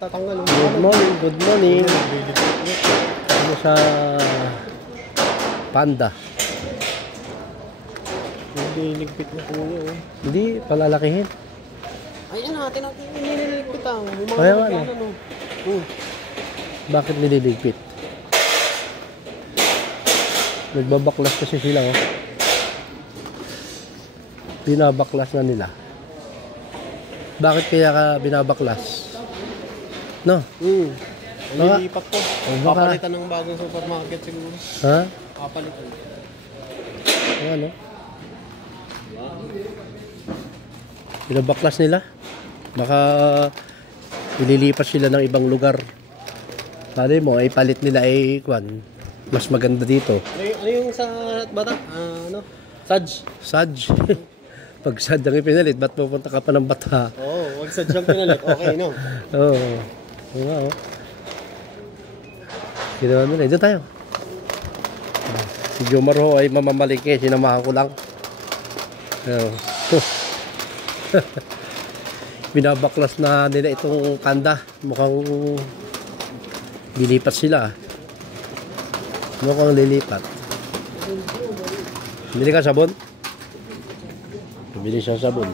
tatanggal. Good morning, good morning. Ano sa Panda? Hindi ligpit na po yun. Hindi, palalakihin. Ayun natin natin nililigpit ang. Kaya nga, no? Bakit nililigpit? Nagbabaklas kasi sila, oh. Binabaklas na nila. Bakit kaya ka binabaklas? No? Nililipat po. baka- Papalitan ng bagong supermarket siguro. Ha? Papalitan. Ano? Binabaklas nila? Baka ililipat sila ng ibang lugar. Sabi mo, ay palit nila ay kwan. Mas maganda dito. Ano yung sa bata? Ano? Sadge. Sadge. Pag sad ang ipinalit, ba't pupunta ka pa ng bata? Oo, wag sadge ang pinalit. Okay, no? Oo. Oo nga, oh. Ginawa nila. Dito tayo. Si Jomar ho ay mamamalike. Sinamahan ko lang. Oo. Binabaklas na nila itong Panda. Mukhang lilipat sila. Mukhang lilipat. Bili ka sabon? Bili siya sabon.